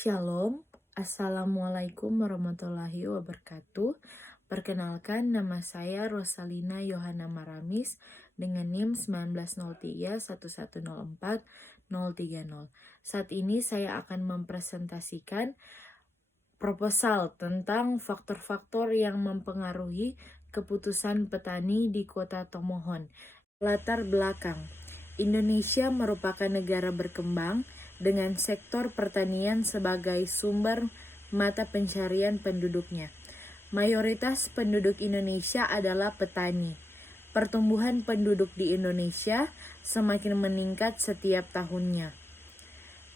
Shalom, Assalamualaikum warahmatullahi wabarakatuh. Perkenalkan, nama saya Rosalina Yohana Maramis dengan NIM 1903-1104-030. Saat ini saya akan mempresentasikan proposal tentang faktor-faktor yang mempengaruhi keputusan petani di kota Tomohon. Latar belakang, Indonesia merupakan negara berkembang dengan sektor pertanian sebagai sumber mata pencarian penduduknya. Mayoritas penduduk Indonesia adalah petani. Pertumbuhan penduduk di Indonesia semakin meningkat setiap tahunnya.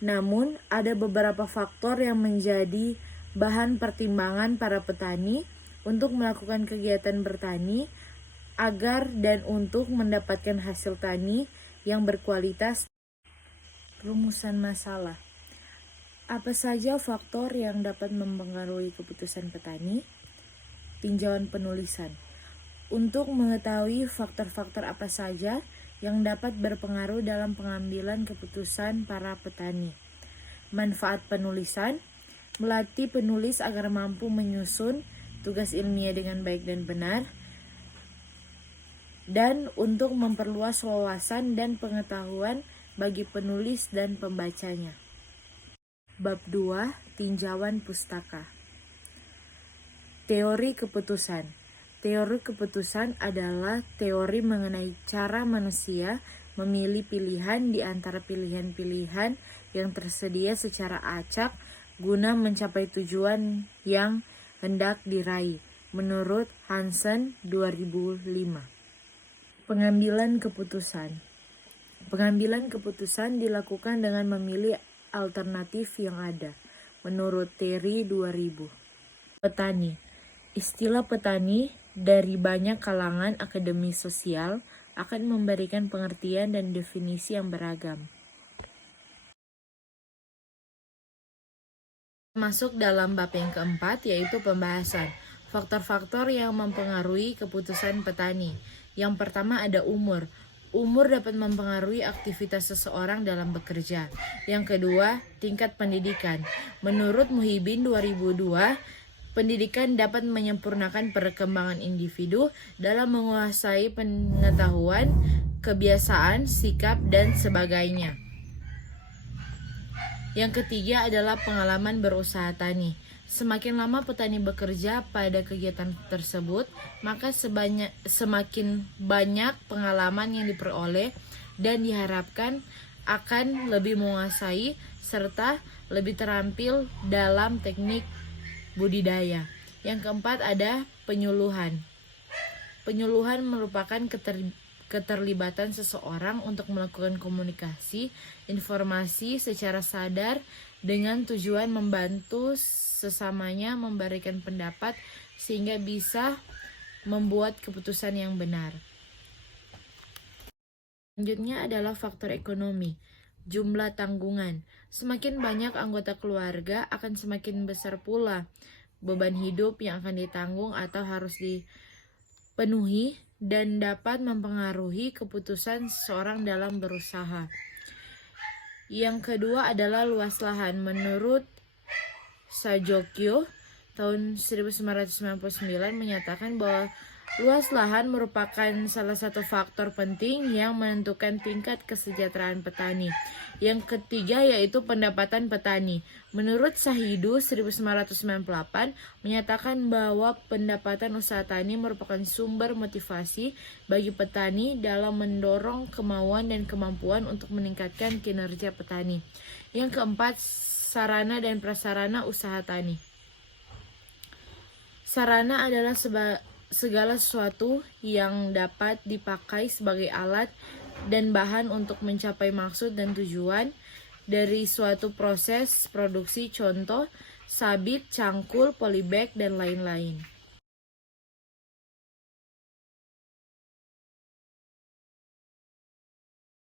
Namun, ada beberapa faktor yang menjadi bahan pertimbangan para petani untuk melakukan kegiatan bertani agar dan untuk mendapatkan hasil tani yang berkualitas. Rumusan masalah. Apa saja faktor yang dapat mempengaruhi keputusan petani? Tinjauan penulisan. Untuk mengetahui faktor-faktor apa saja yang dapat berpengaruh dalam pengambilan keputusan para petani. Manfaat penulisan. Melatih penulis agar mampu menyusun tugas ilmiah dengan baik dan benar, dan untuk memperluas wawasan dan pengetahuan bagi penulis dan pembacanya. Bab 2. Tinjauan pustaka. Teori keputusan. Teori keputusan adalah teori mengenai cara manusia memilih pilihan di antara pilihan-pilihan yang tersedia secara acak guna mencapai tujuan yang hendak diraih, menurut Hansen 2005. Pengambilan keputusan. Pengambilan keputusan dilakukan dengan memilih alternatif yang ada, menurut Terry 2000. Petani. Istilah petani dari banyak kalangan akademi sosial akan memberikan pengertian dan definisi yang beragam. Masuk dalam bab yang keempat, yaitu pembahasan faktor-faktor yang mempengaruhi keputusan petani. Yang pertama ada umur. Umur dapat mempengaruhi aktivitas seseorang dalam bekerja. Yang kedua, tingkat pendidikan. Menurut Muhibin 2002, pendidikan dapat menyempurnakan perkembangan individu dalam menguasai pengetahuan, kebiasaan, sikap, dan sebagainya. Yang ketiga adalah pengalaman berusaha tani. Semakin lama petani bekerja pada kegiatan tersebut, maka semakin banyak pengalaman yang diperoleh dan diharapkan akan lebih menguasai serta lebih terampil dalam teknik budidaya. Yang keempat ada penyuluhan. Penyuluhan merupakan keterlibatan seseorang untuk melakukan komunikasi informasi secara sadar dengan tujuan membantu sesamanya memberikan pendapat sehingga bisa membuat keputusan yang benar. Selanjutnya adalah faktor ekonomi. Jumlah tanggungan. Semakin banyak anggota keluarga akan semakin besar pula beban hidup yang akan ditanggung atau harus dipenuhi dan dapat mempengaruhi keputusan seseorang dalam berusaha. Yang kedua adalah luas lahan. Menurut Sajokyo tahun 1999 menyatakan bahwa luas lahan merupakan salah satu faktor penting yang menentukan tingkat kesejahteraan petani. Yang ketiga yaitu pendapatan petani. Menurut Sahidu 1998 menyatakan bahwa pendapatan usaha tani merupakan sumber motivasi bagi petani dalam mendorong kemauan dan kemampuan untuk meningkatkan kinerja petani. Yang keempat, sarana dan prasarana usaha tani. Sarana adalah segala sesuatu yang dapat dipakai sebagai alat dan bahan untuk mencapai maksud dan tujuan dari suatu proses produksi, contoh sabit, cangkul, polybag, dan lain-lain.